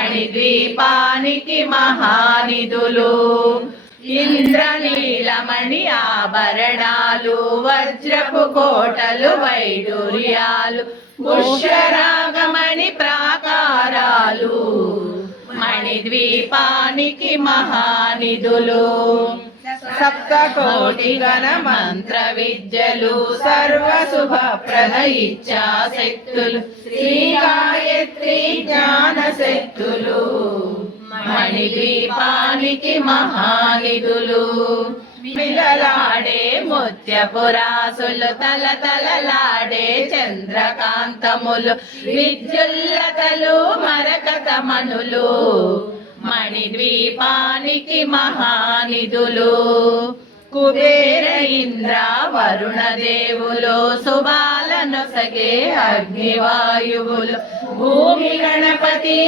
మణిద్వీపానికి మహానిధులు ఇంద్రనీలమణి ఆభరణాలు వజ్రపు కోటలు వైడూర్యాలు పుష్యరాగమణి ప్రాకారాలు మణిద్వీపానికి మహానిధులు సప్తకోటి గణ మంత్ర విద్యలు సర్వశుభప్రద ఇచ్చా శక్తులు శ్రీ గాయత్రి జ్ఞాన శక్తులు మణిద్వీపానికి మహానిధులు మిలలాడే ముత్యపురాసులు తలతలలాడే చంద్రకాంతములు విద్యుల్లతలు మరకతమణులు మణిద్వీపానికి మహానిధులు కుబేర ఇంద్ర వరుణ దేవులు శుభాలనొసగే అగ్నివాయువులు భూమి గణపతి